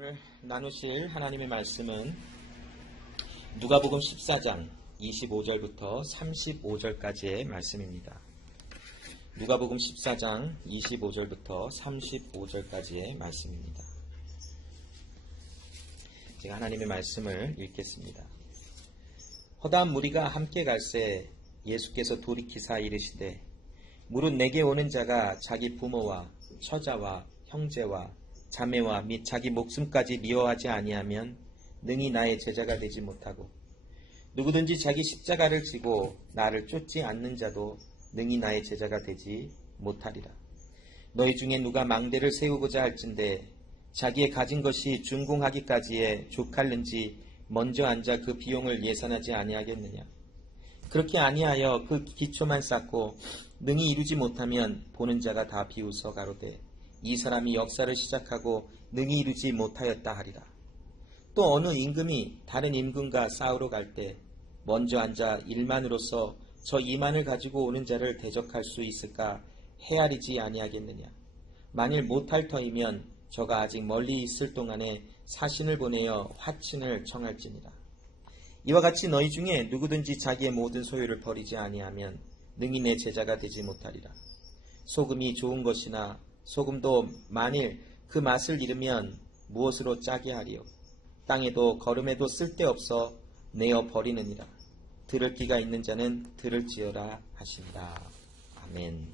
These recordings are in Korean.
오늘 나누실 하나님의 말씀은 누가복음 14장 25절부터 35절까지의 말씀입니다. 누가복음 14장 25절부터 35절까지의 말씀입니다. 제가 하나님의 말씀을 읽겠습니다. 허다한 무리가 함께 갈새 예수께서 돌이키사 이르시되 무릇 내게 오는 자가 자기 부모와 처자와 형제와 자매와 및 자기 목숨까지 미워하지 아니하면 능히 나의 제자가 되지 못하고 누구든지 자기 십자가를 지고 나를 쫓지 않는 자도 능히 나의 제자가 되지 못하리라. 너희 중에 누가 망대를 세우고자 할진대 자기의 가진 것이 준공하기까지에 족할는지 먼저 앉아 그 비용을 예산하지 아니하겠느냐. 그렇게 아니하여 그 기초만 쌓고 능히 이루지 못하면 보는 자가 다 비웃어 가로되 이 사람이 역사를 시작하고 능히 이루지 못하였다 하리라. 또 어느 임금이 다른 임금과 싸우러 갈 때 먼저 앉아 1만으로서 저 2만을 가지고 오는 자를 대적할 수 있을까 헤아리지 아니하겠느냐. 만일 못할 터이면 저가 아직 멀리 있을 동안에 사신을 보내어 화친을 청할지니라. 이와 같이 너희 중에 누구든지 자기의 모든 소유를 버리지 아니하면 능히 내 제자가 되지 못하리라. 소금이 좋은 것이나 소금도 만일 그 맛을 잃으면 무엇으로 짜게 하리요. 땅에도 거름에도 쓸데없어 내어 버리느니라. 들을 귀가 있는 자는 들을지어라 하신다. 아멘.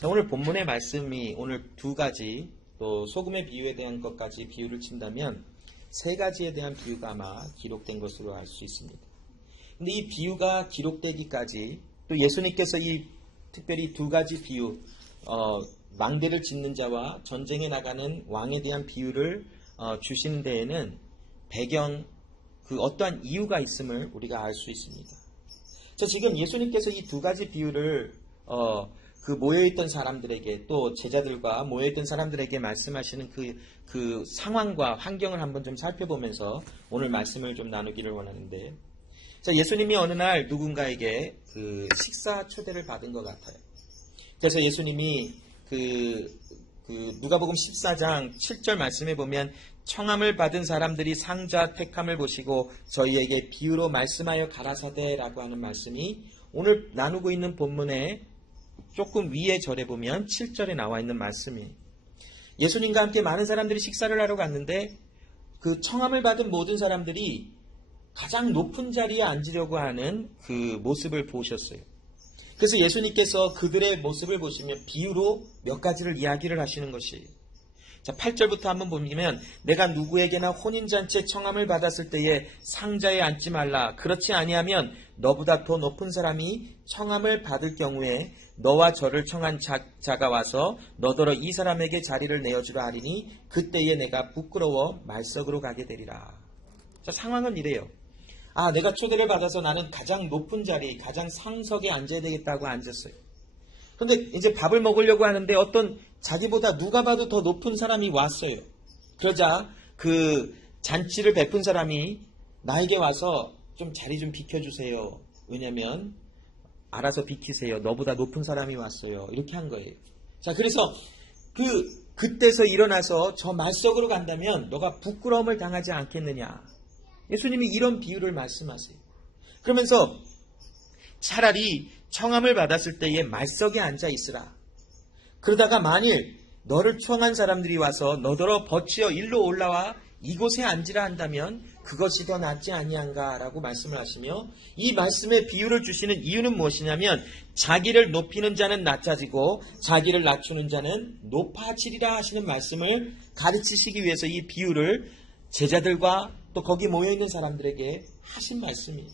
자, 오늘 본문의 말씀이 오늘 두 가지, 또 소금의 비유에 대한 것까지 비유를 친다면 세 가지에 대한 비유가 아마 기록된 것으로 알 수 있습니다. 근데 이 비유가 기록되기까지 또 예수님께서 이 특별히 두 가지 비유, 망대를 짓는 자와 전쟁에 나가는 왕에 대한 비유를 주신 데에는 배경, 그 어떠한 이유가 있음을 우리가 알 수 있습니다. 자, 지금 예수님께서 이 두 가지 비유를 그 모여있던 사람들에게 또 제자들과 모여있던 사람들에게 말씀하시는 그 상황과 환경을 한번 좀 살펴보면서 오늘 말씀을 좀 나누기를 원하는데, 자, 예수님이 어느 날 누군가에게 그 식사 초대를 받은 것 같아요. 그래서 예수님이 누가복음 14장 7절 말씀에 보면 청함을 받은 사람들이 상자 택함을 보시고 저희에게 비유로 말씀하여 가라사대라고 하는 말씀이 오늘 나누고 있는 본문에 조금 위에 절에 보면 7절에 나와 있는 말씀이에요. 예수님과 함께 많은 사람들이 식사를 하러 갔는데 그 청함을 받은 모든 사람들이 가장 높은 자리에 앉으려고 하는 그 모습을 보셨어요. 그래서 예수님께서 그들의 모습을 보시면 비유로 몇 가지를 이야기를 하시는 것이에요. 자, 8절부터 한번 보면 내가 누구에게나 혼인잔치에 청함을 받았을 때에 상자에 앉지 말라. 그렇지 아니하면 너보다 더 높은 사람이 청함을 받을 경우에 너와 저를 청한 자가 와서 너더러 이 사람에게 자리를 내어주라 하리니 그때에 내가 부끄러워 말석으로 가게 되리라. 자, 상황은 이래요. 아, 내가 초대를 받아서 나는 가장 높은 자리, 가장 상석에 앉아야 되겠다고 앉았어요. 그런데 이제 밥을 먹으려고 하는데 어떤 자기보다 누가 봐도 더 높은 사람이 왔어요. 그러자 그 잔치를 베푼 사람이 나에게 와서 좀 자리 좀 비켜주세요. 왜냐면 알아서 비키세요. 너보다 높은 사람이 왔어요. 이렇게 한 거예요. 자, 그래서 그때서 일어나서 저 말석으로 간다면 너가 부끄러움을 당하지 않겠느냐. 예수님이 이런 비유를 말씀하세요. 그러면서 차라리 청함을 받았을 때에 말석에 앉아 있으라. 그러다가 만일 너를 청한 사람들이 와서 너더러 버치어 일로 올라와 이곳에 앉으라 한다면 그것이 더 낫지 아니한가라고 말씀을 하시며, 이 말씀의 비유를 주시는 이유는 무엇이냐면 자기를 높이는 자는 낮아지고 자기를 낮추는 자는 높아지리라 하시는 말씀을 가르치시기 위해서 이 비유를 제자들과 또 거기 모여있는 사람들에게 하신 말씀이에요.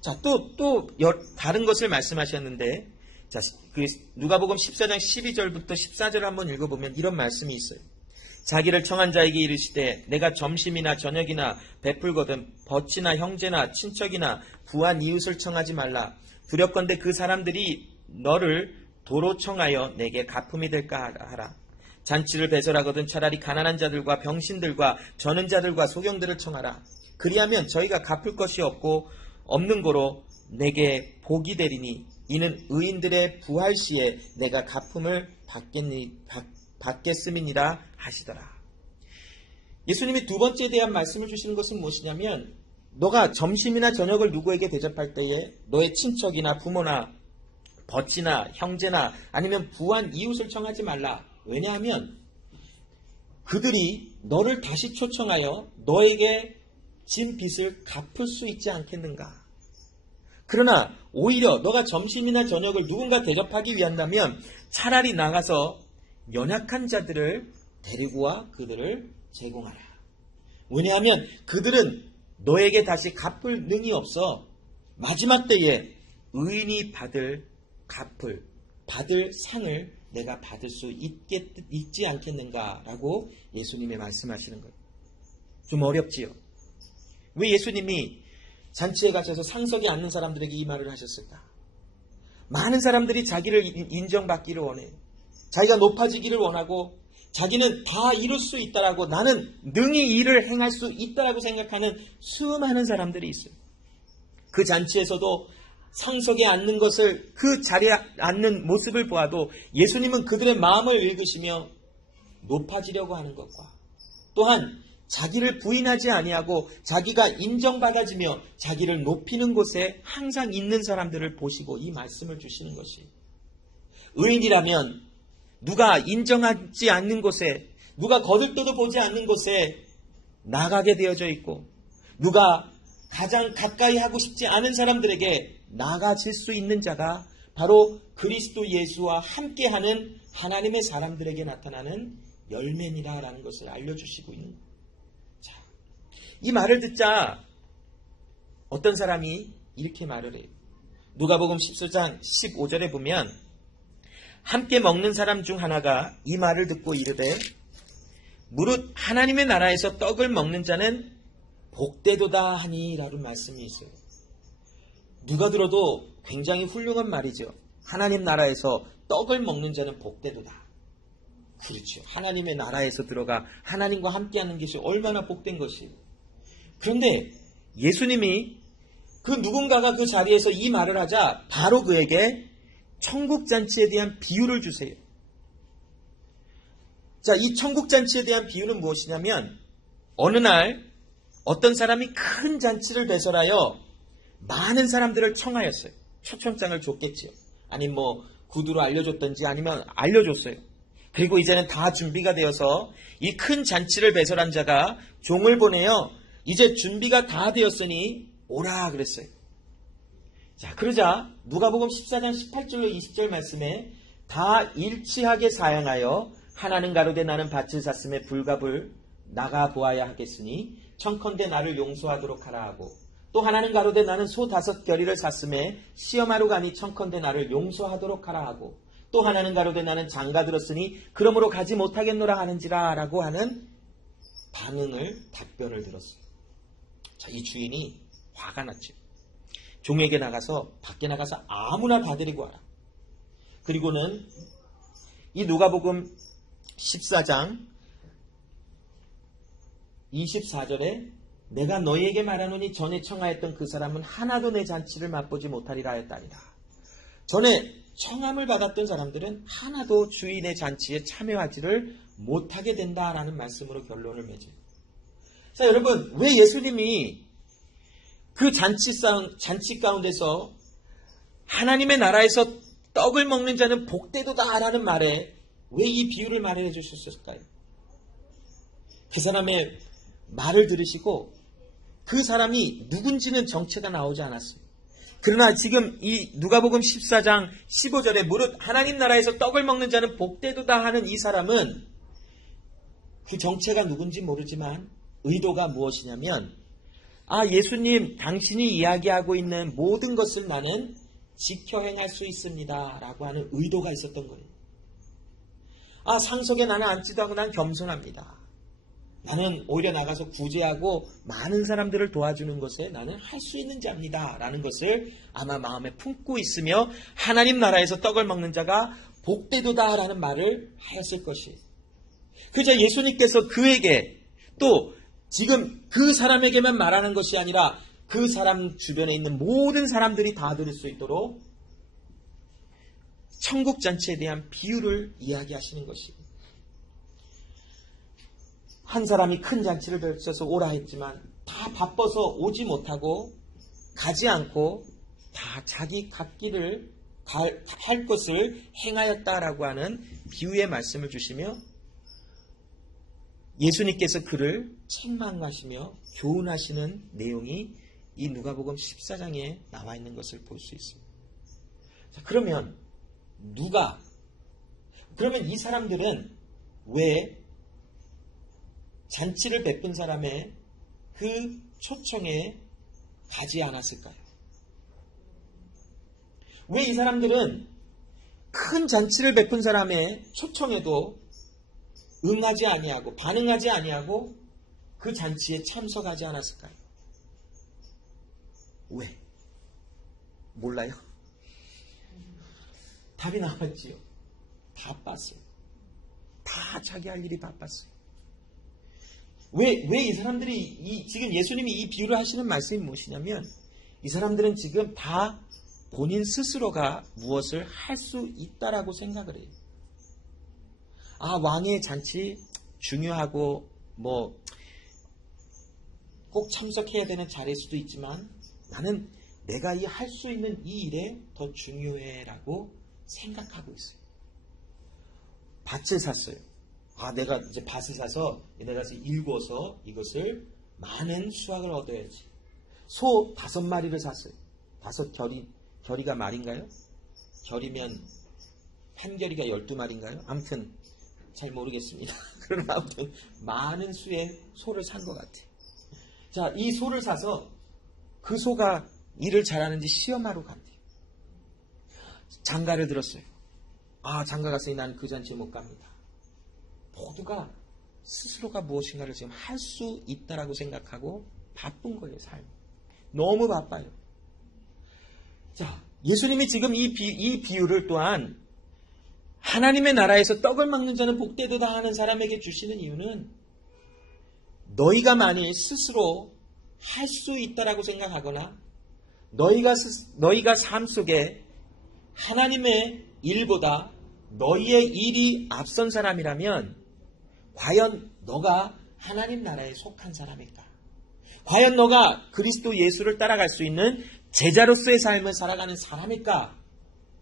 자, 또 다른 것을 말씀하셨는데, 자, 누가복음 14장 12절부터 14절 한번 읽어보면 이런 말씀이 있어요. 자기를 청한 자에게 이르시되 내가 점심이나 저녁이나 베풀거든 벗이나 형제나 친척이나 부한 이웃을 청하지 말라. 두렵건대 그 사람들이 너를 도로 청하여 내게 가품이 될까 하라. 잔치를 배설하거든 차라리 가난한 자들과 병신들과 저는 자들과 소경들을 청하라. 그리하면 저희가 갚을 것이 없는 고로 내게 복이 되리니 이는 의인들의 부활 시에 내가 가품을 받겠음이니라 하시더라. 예수님이 두 번째에 대한 말씀을 주시는 것은 무엇이냐면 너가 점심이나 저녁을 누구에게 대접할 때에 너의 친척이나 부모나 벗이나 형제나 아니면 부한 이웃을 청하지 말라. 왜냐하면 그들이 너를 다시 초청하여 너에게 진 빚을 갚을 수 있지 않겠는가. 그러나 오히려 너가 점심이나 저녁을 누군가 대접하기 위한다면 차라리 나가서 연약한 자들을 데리고 와 그들을 제공하라. 왜냐하면 그들은 너에게 다시 갚을 능이 없어 마지막 때에 의인이 받을 상을 내가 받을 수 있지 않겠는가라고 예수님이 말씀하시는 거예요. 좀 어렵지요. 왜 예수님이 잔치에 가셔서 상석에 앉는 사람들에게 이 말을 하셨을까? 많은 사람들이 자기를 인정받기를 원해요. 자기가 높아지기를 원하고 자기는 다 이룰 수 있다라고 나는 능히 일을 행할 수 있다라고 생각하는 수많은 사람들이 있어요. 그 잔치에서도 상석에 앉는 것을 그 자리에 앉는 모습을 보아도 예수님은 그들의 마음을 읽으시며 높아지려고 하는 것과 또한 자기를 부인하지 아니하고 자기가 인정받아지며 자기를 높이는 곳에 항상 있는 사람들을 보시고 이 말씀을 주시는 것이 의인이라면 누가 인정하지 않는 곳에 누가 거들떠도 보지 않는 곳에 나가게 되어져 있고 누가 가장 가까이 하고 싶지 않은 사람들에게 나가질 수 있는 자가 바로 그리스도 예수와 함께하는 하나님의 사람들에게 나타나는 열매니라라는 것을 알려주시고 있는 거예요. 자, 이 말을 듣자 어떤 사람이 이렇게 말을 해요. 누가복음 14장 15절에 보면 함께 먹는 사람 중 하나가 이 말을 듣고 이르되 무릇 하나님의 나라에서 떡을 먹는 자는 복되도다 하니라는 말씀이 있어요. 누가 들어도 굉장히 훌륭한 말이죠. 하나님 나라에서 떡을 먹는 자는 복되도다. 그렇죠. 하나님의 나라에서 들어가 하나님과 함께하는 것이 얼마나 복된 것이에요. 그런데 예수님이 그 누군가가 그 자리에서 이 말을 하자 바로 그에게 천국잔치에 대한 비유를 주세요. 자, 이 천국잔치에 대한 비유는 무엇이냐면 어느 날 어떤 사람이 큰 잔치를 배설하여 많은 사람들을 청하였어요. 초청장을 줬겠지요. 아니면 구두로 알려줬던지 아니면 알려줬어요. 그리고 이제는 다 준비가 되어서 이 큰 잔치를 배설한 자가 종을 보내어 이제 준비가 다 되었으니 오라 그랬어요. 자, 그러자 누가복음 14장 18절로 20절 말씀에 다 일치하게 사양하여 하나는 가로되 나는 밭을 샀음에 불과 불 나가 보아야 하겠으니 청컨대 나를 용서하도록 하라 하고 또 하나는 가로되 나는 소 5겨리를 샀음에 시험하러 가니 청컨대 나를 용서하도록 하라 하고 또 하나는 가로되 나는 장가 들었으니 그러므로 가지 못하겠노라 하는지라 라고 하는 답변을 들었어요. 자, 이 주인이 화가 났죠. 종에게 밖에 나가서 아무나 다 데리고 와라. 그리고는 이 누가복음 14장 24절에 내가 너희에게 말하노니 전에 청하였던 그 사람은 하나도 내 잔치를 맛보지 못하리라 하였다니라. 전에 청함을 받았던 사람들은 하나도 주인의 잔치에 참여하지를 못하게 된다라는 말씀으로 결론을 맺어요. 자, 여러분, 왜 예수님이 그 잔치 가운데서 하나님의 나라에서 떡을 먹는 자는 복되도다라는 말에 왜 이 비유를 말해 주셨을까요? 그 사람의 말을 들으시고 그 사람이 누군지는 정체가 나오지 않았어요. 그러나 지금 이 누가복음 14장 15절에 무릇 하나님 나라에서 떡을 먹는 자는 복되도다 하는 이 사람은 그 정체가 누군지 모르지만 의도가 무엇이냐면 예수님 당신이 이야기하고 있는 모든 것을 나는 지켜 행할 수 있습니다 라고 하는 의도가 있었던 거예요. 상석에 나는 앉지도 않고 난 겸손합니다. 나는 오히려 나가서 구제하고 많은 사람들을 도와주는 것에 나는 할 수 있는 자입니다 라는 것을 아마 마음에 품고 있으며 하나님 나라에서 떡을 먹는 자가 복되도다 라는 말을 하였을 것이에요. 그저 예수님께서 그에게 또 지금 그 사람에게만 말하는 것이 아니라 그 사람 주변에 있는 모든 사람들이 다 들을 수 있도록 천국잔치에 대한 비유를 이야기하시는 것이에요. 한 사람이 큰 잔치를 벌쳐서 오라 했지만 다 바빠서 오지 못하고 가지 않고 다 자기 갈 길을 할 것을 행하였다라고 하는 비유의 말씀을 주시며 예수님께서 그를 책망하시며 교훈하시는 내용이 이 누가복음 14장에 나와 있는 것을 볼 수 있습니다. 자, 그러면 그러면 이 사람들은 왜 잔치를 베푼 사람의 그 초청에 가지 않았을까요? 왜 이 사람들은 큰 잔치를 베푼 사람의 초청에도 응하지 아니하고 반응하지 아니하고 그 잔치에 참석하지 않았을까요? 왜? 몰라요? 답이 나왔지요. 바빴어요. 다 자기 할 일이 바빴어요. 왜 이 사람들이 지금 예수님이 이 비유를 하시는 말씀이 무엇이냐면 이 사람들은 지금 다 본인 스스로가 무엇을 할 수 있다라고 생각을 해요. 아, 왕의 잔치 중요하고 꼭 참석해야 되는 자리일 수도 있지만 나는 내가 할 수 있는 이 일에 더 중요해라고 생각하고 있어요. 밭을 샀어요. 아, 내가 이제 밭을 사서 내가 일궈서 이것을 많은 수확을 얻어야지. 소 5마리를 샀어요. 5결이가 말인가요? 결이면 한 결이가 12마리인가요? 아무튼 잘 모르겠습니다. 그러나 아무튼 많은 수의 소를 산 것 같아요. 자, 이 소를 사서 그 소가 일을 잘하는지 시험하러 간대요. 장가를 들었어요. 아, 장가 갔으니 나는 그 잔치에 못 갑니다. 모두가 스스로가 무엇인가를 지금 할 수 있다라고 생각하고 바쁜 거예요, 삶. 너무 바빠요. 자, 예수님이 지금 이 비유를 또한 하나님의 나라에서 떡을 먹는 자는 복되도다 하는 사람에게 주시는 이유는 너희가 만일 스스로 할 수 있다라고 생각하거나 너희가 삶 속에 하나님의 일보다 너희의 일이 앞선 사람이라면 과연 너가 하나님 나라에 속한 사람일까? 과연 너가 그리스도 예수를 따라갈 수 있는 제자로서의 삶을 살아가는 사람일까?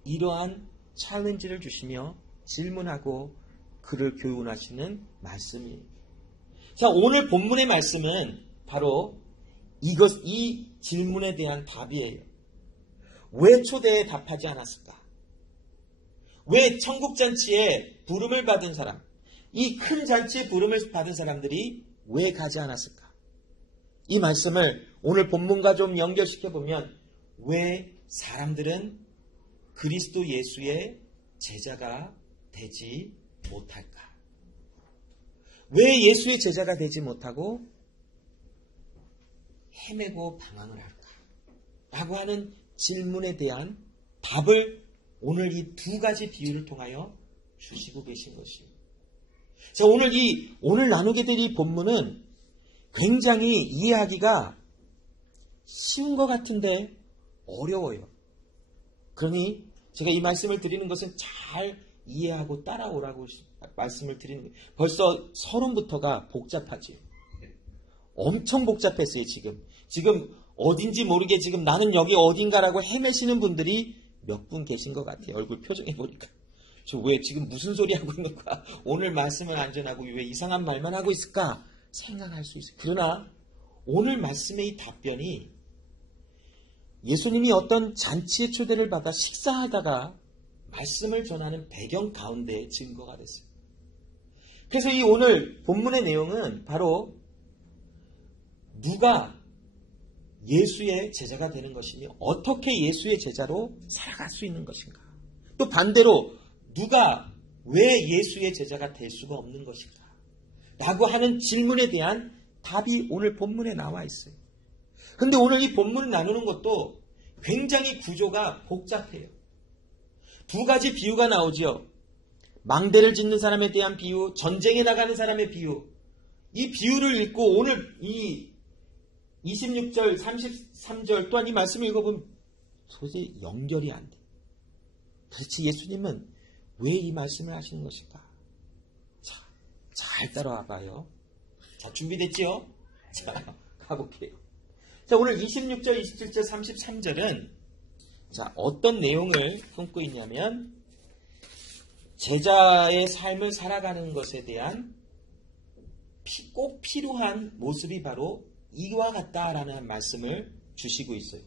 이러한 챌린지를 주시며 질문하고 그를 교훈하시는 말씀이에요. 자, 오늘 본문의 말씀은 바로 이 질문에 대한 답이에요. 왜 초대에 답하지 않았을까? 왜 천국잔치에 부름을 받은 사람, 이 큰 잔치에 부름을 받은 사람들이 왜 가지 않았을까? 이 말씀을 오늘 본문과 좀 연결시켜보면 왜 사람들은 그리스도 예수의 제자가 되지 못할까? 왜 예수의 제자가 되지 못하고 헤매고 방황을 할까? 라고 하는 질문에 대한 답을 오늘 이 두 가지 비유를 통하여 주시고 계신 것입니다. 자, 오늘 나누게 될 이 본문은 굉장히 이해하기가 쉬운 것 같은데 어려워요. 그러니 제가 이 말씀을 드리는 것은 잘 이해하고 따라오라고 말씀을 드리는 거예요. 벌써 서론부터가 복잡하지요. 엄청 복잡했어요, 지금 어딘지 모르게 지금 나는 여기 어딘가라고 헤매시는 분들이 몇 분 계신 것 같아요. 얼굴 표정해 보니까. 저 왜 지금 무슨 소리 하고 있는 거야? 오늘 말씀은 안전하고 왜 이상한 말만 하고 있을까? 생각할 수 있어요. 그러나 오늘 말씀의 이 답변이 예수님이 어떤 잔치의 초대를 받아 식사하다가 말씀을 전하는 배경 가운데 증거가 됐어요. 그래서 이 오늘 본문의 내용은 바로 누가 예수의 제자가 되는 것이며 어떻게 예수의 제자로 살아갈 수 있는 것인가? 또 반대로 누가 왜 예수의 제자가 될 수가 없는 것인가? 라고 하는 질문에 대한 답이 오늘 본문에 나와 있어요. 근데 오늘 이 본문을 나누는 것도 굉장히 구조가 복잡해요. 두 가지 비유가 나오죠. 망대를 짓는 사람에 대한 비유, 전쟁에 나가는 사람의 비유. 이 비유를 읽고 오늘 이 26절, 33절 또한 이 말씀을 읽어보면 도저히 연결이 안 돼. 도대체 예수님은 왜 이 말씀을 하시는 것일까? 자, 잘 따라와 봐요. 자, 준비됐지요? 자, 가볼게요. 자, 오늘 26절, 27절, 33절은 자, 어떤 내용을 품고 있냐면 제자의 삶을 살아가는 것에 대한 꼭 필요한 모습이 바로 이와 같다라는 말씀을 주시고 있어요.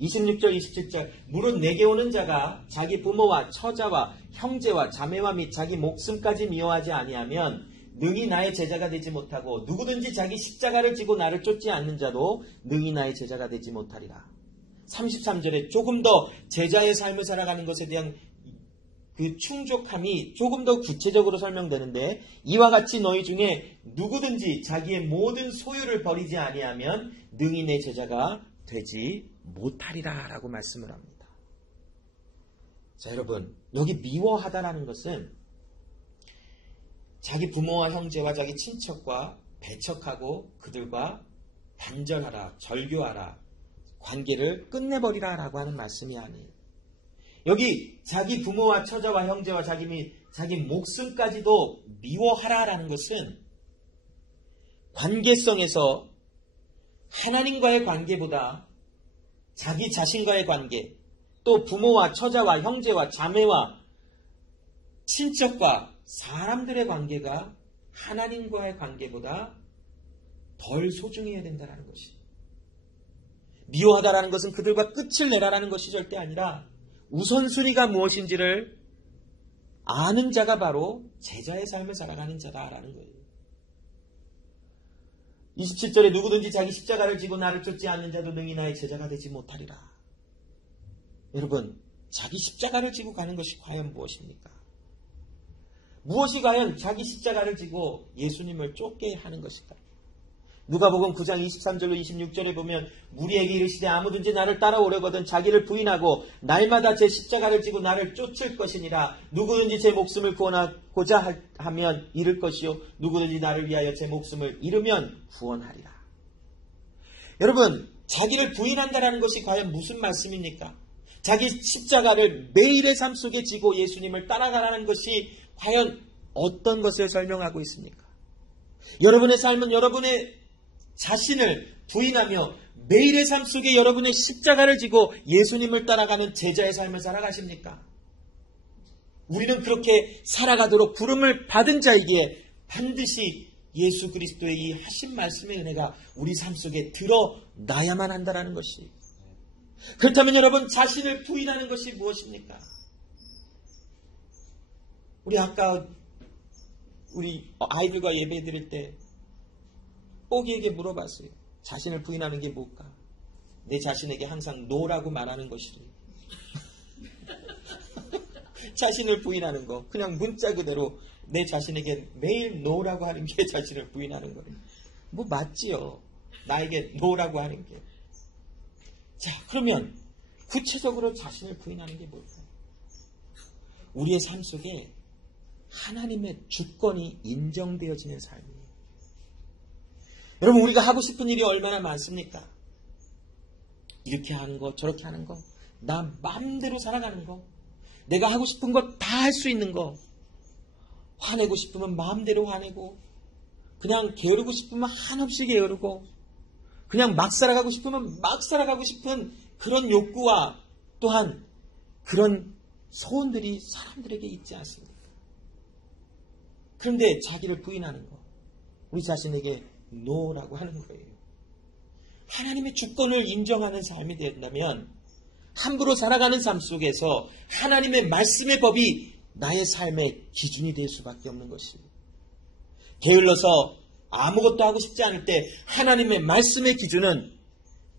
26절, 27절 무릇 내게 오는 자가 자기 부모와 처자와 형제와 자매와 및 자기 목숨까지 미워하지 아니하면 능히 나의 제자가 되지 못하고 누구든지 자기 십자가를 지고 나를 쫓지 않는 자도 능히 나의 제자가 되지 못하리라. 33절에 조금 더 제자의 삶을 살아가는 것에 대한 그 충족함이 조금 더 구체적으로 설명되는데 이와 같이 너희 중에 누구든지 자기의 모든 소유를 버리지 아니하면 능히 내 제자가 되지 못하리라 라고 말씀을 합니다. 자, 여러분, 여기 미워하다라는 것은 자기 부모와 형제와 자기 친척과 배척하고 그들과 단절하라, 절교하라, 관계를 끝내버리라 라고 하는 말씀이 아니에요. 여기 자기 부모와 처자와 형제와 자기 목숨까지도 미워하라라는 것은 관계성에서 하나님과의 관계보다 자기 자신과의 관계, 또 부모와 처자와 형제와 자매와 친척과 사람들의 관계가 하나님과의 관계보다 덜 소중해야 된다는 것이. 미워하다라는 것은 그들과 끝을 내라라는 것이 절대 아니라 우선순위가 무엇인지를 아는 자가 바로 제자의 삶을 살아가는 자다라는 거예요. 27절에 누구든지 자기 십자가를 지고 나를 쫓지 않는 자도 능히 나의 제자가 되지 못하리라. 여러분, 자기 십자가를 지고 가는 것이 과연 무엇입니까? 무엇이 과연 자기 십자가를 지고 예수님을 쫓게 하는 것일까? 누가복음 9장 23절로 26절에 보면 무리에게 이르시되 아무든지 나를 따라오려거든 자기를 부인하고 날마다 제 십자가를 지고 나를 쫓을 것이니라. 누구든지 제 목숨을 구원하고자 하면 잃을 것이요 누구든지 나를 위하여 제 목숨을 잃으면 구원하리라. 여러분, 자기를 부인한다라는 것이 과연 무슨 말씀입니까? 자기 십자가를 매일의 삶 속에 지고 예수님을 따라가라는 것이 과연 어떤 것을 설명하고 있습니까? 여러분의 삶은 여러분의 자신을 부인하며 매일의 삶 속에 여러분의 십자가를 지고 예수님을 따라가는 제자의 삶을 살아가십니까? 우리는 그렇게 살아가도록 부름을 받은 자이기에 반드시 예수 그리스도의 이 하신 말씀의 은혜가 우리 삶 속에 드러나야만 한다는 것이. 그렇다면 여러분, 자신을 부인하는 것이 무엇입니까? 우리 아까 우리 아이들과 예배 드릴 때 뽀기에게 물어봤어요. 자신을 부인하는 게 뭘까? 내 자신에게 항상 노라고 말하는 것이래. 자신을 부인하는 거. 그냥 문자 그대로 내 자신에게 매일 노라고 하는 게 자신을 부인하는 거예요. 뭐 맞지요. 나에게 노라고 하는 게. 자, 그러면 구체적으로 자신을 부인하는 게 뭘까요? 우리의 삶 속에 하나님의 주권이 인정되어지는 삶이에요. 여러분, 우리가 하고 싶은 일이 얼마나 많습니까? 이렇게 하는 거, 저렇게 하는 거, 나 마음대로 살아가는 거, 내가 하고 싶은 거 다 할 수 있는 거, 화내고 싶으면 마음대로 화내고, 그냥 게으르고 싶으면 한없이 게으르고, 그냥 막 살아가고 싶으면 막 살아가고 싶은 그런 욕구와 또한 그런 소원들이 사람들에게 있지 않습니까? 그런데 자기를 부인하는 거, 우리 자신에게 노라고 하는 거예요. 하나님의 주권을 인정하는 삶이 된다면 함부로 살아가는 삶 속에서 하나님의 말씀의 법이 나의 삶의 기준이 될 수밖에 없는 것이에요. 게을러서 아무것도 하고 싶지 않을 때 하나님의 말씀의 기준은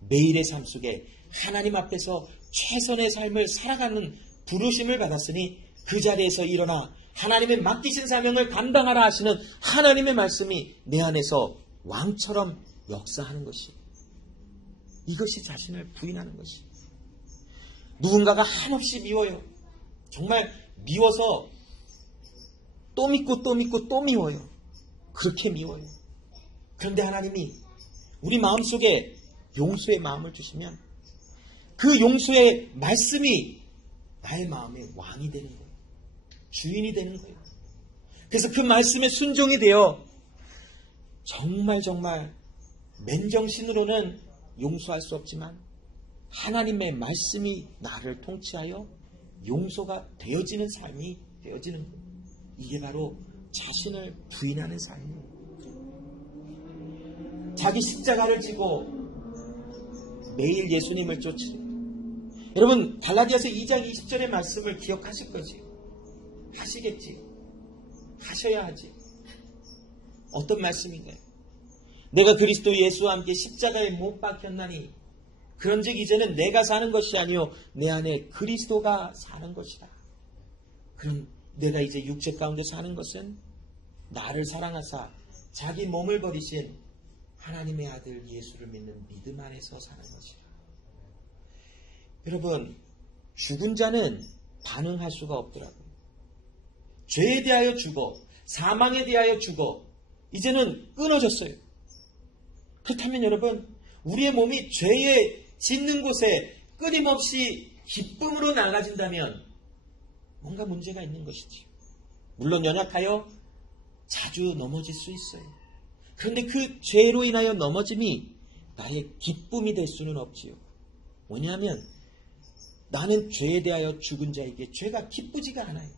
매일의 삶 속에 하나님 앞에서 최선의 삶을 살아가는 부르심을 받았으니 그 자리에서 일어나 하나님의 맡기신 사명을 감당하라 하시는 하나님의 말씀이 내 안에서 왕처럼 역사하는 것이, 이것이 자신을 부인하는 것이. 누군가가 한없이 미워요. 정말 미워서 또 믿고 또 믿고 또 미워요. 그렇게 미워요. 그런데 하나님이 우리 마음속에 용서의 마음을 주시면 그 용서의 말씀이 나의 마음의 왕이 되는 거예요. 주인이 되는 거예요. 그래서 그 말씀에 순종이 되어 정말 맨정신으로는 용서할 수 없지만 하나님의 말씀이 나를 통치하여 용서가 되어지는 삶이 되어지는 것. 이게 바로 자신을 부인하는 삶이에요. 자기 십자가를 지고 매일 예수님을 쫓으려. 여러분 갈라디아서 2장 20절의 말씀을 기억하실 거지? 하시겠지? 하셔야 하지. 어떤 말씀인가요? 내가 그리스도 예수와 함께 십자가에 못 박혔나니 그런즉 이제는 내가 사는 것이 아니요 내 안에 그리스도가 사는 것이다. 그럼 내가 이제 육체 가운데 사는 것은 나를 사랑하사 자기 몸을 버리신 하나님의 아들 예수를 믿는 믿음 안에서 사는 것이다. 여러분 죽은 자는 반응할 수가 없더라고요. 죄에 대하여 죽어, 사망에 대하여 죽어, 이제는 끊어졌어요. 그렇다면 여러분 우리의 몸이 죄에 짓는 곳에 끊임없이 기쁨으로 나가진다면 뭔가 문제가 있는 것이지. 물론 연약하여 자주 넘어질 수 있어요. 그런데 그 죄로 인하여 넘어짐이 나의 기쁨이 될 수는 없지요. 왜냐하면 나는 죄에 대하여 죽은 자에게 죄가 기쁘지가 않아요.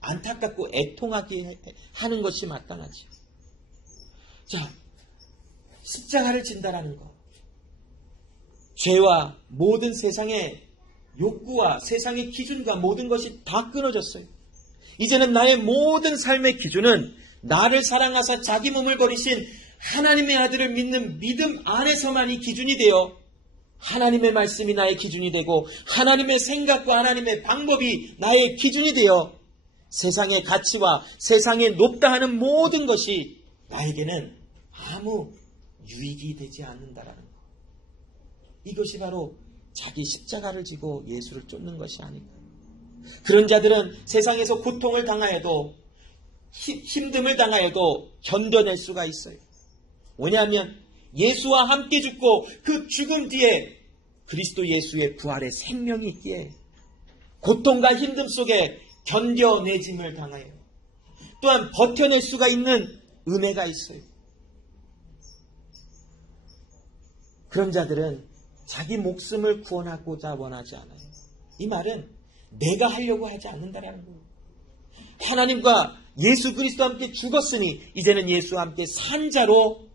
안타깝고 애통하게 하는 것이 마땅하지요. 자, 십자가를 진다라는 것. 죄와 모든 세상의 욕구와 세상의 기준과 모든 것이 다 끊어졌어요. 이제는 나의 모든 삶의 기준은 나를 사랑하사 자기 몸을 버리신 하나님의 아들을 믿는 믿음 안에서만이 기준이 되어 하나님의 말씀이 나의 기준이 되고 하나님의 생각과 하나님의 방법이 나의 기준이 되어 세상의 가치와 세상에 높다 하는 모든 것이 나에게는 아무 유익이 되지 않는다라는 것. 이것이 바로 자기 십자가를 지고 예수를 쫓는 것이 아닐까. 그런 자들은 세상에서 고통을 당하여도 힘듦을 당하여도 견뎌낼 수가 있어요. 왜냐하면 예수와 함께 죽고 그 죽음 뒤에 그리스도 예수의 부활의 생명이 있기에 고통과 힘듦 속에 견뎌내짐을 당하여 또한 버텨낼 수가 있는 은혜가 있어요. 그런 자들은 자기 목숨을 구원하고자 원하지 않아요. 이 말은 내가 하려고 하지 않는다라는 거예요. 하나님과 예수 그리스도와 함께 죽었으니 이제는 예수와 함께 산 자로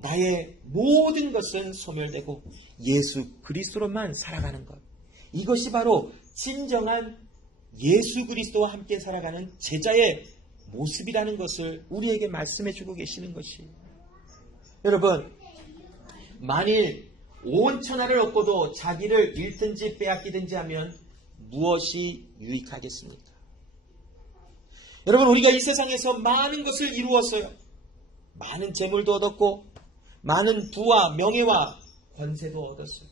나의 모든 것은 소멸되고 예수 그리스도로만 살아가는 것. 이것이 바로 진정한 예수 그리스도와 함께 살아가는 제자의 모습이라는 것을 우리에게 말씀해 주고 계시는 것이에요. 여러분, 만일 온 천하를 얻고도 자기를 잃든지 빼앗기든지 하면 무엇이 유익하겠습니까? 여러분, 우리가 이 세상에서 많은 것을 이루었어요. 많은 재물도 얻었고 많은 부와 명예와 권세도 얻었어요.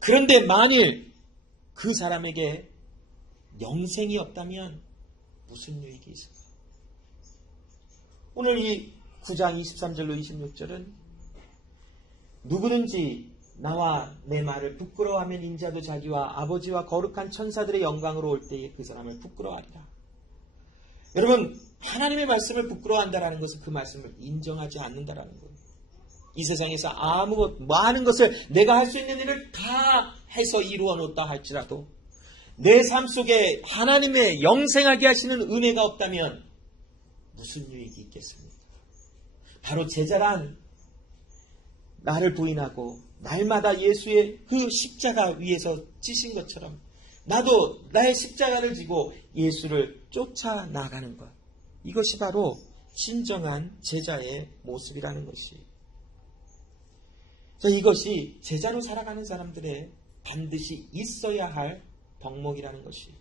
그런데 만일 그 사람에게 영생이 없다면 무슨 유익이 있을까? 오늘 이 9장 23절로 26절은 누구든지 나와 내 말을 부끄러워하면 인자도 자기와 아버지와 거룩한 천사들의 영광으로 올 때에 그 사람을 부끄러워하리라. 여러분, 하나님의 말씀을 부끄러워한다라는 것은 그 말씀을 인정하지 않는다라는 거예요. 이 세상에서 많은 것을 내가 할 수 있는 일을 다 해서 이루어 놓다 할지라도 내 삶 속에 하나님의 영생하게 하시는 은혜가 없다면 무슨 유익이 있겠습니까? 바로 제자란 나를 부인하고 날마다 예수의 그 십자가 위에서 찌신 것처럼 나도 나의 십자가를 지고 예수를 쫓아나가는 것. 이것이 바로 진정한 제자의 모습이라는 것이. 이것이 제자로 살아가는 사람들의 반드시 있어야 할 덕목이라는 것이.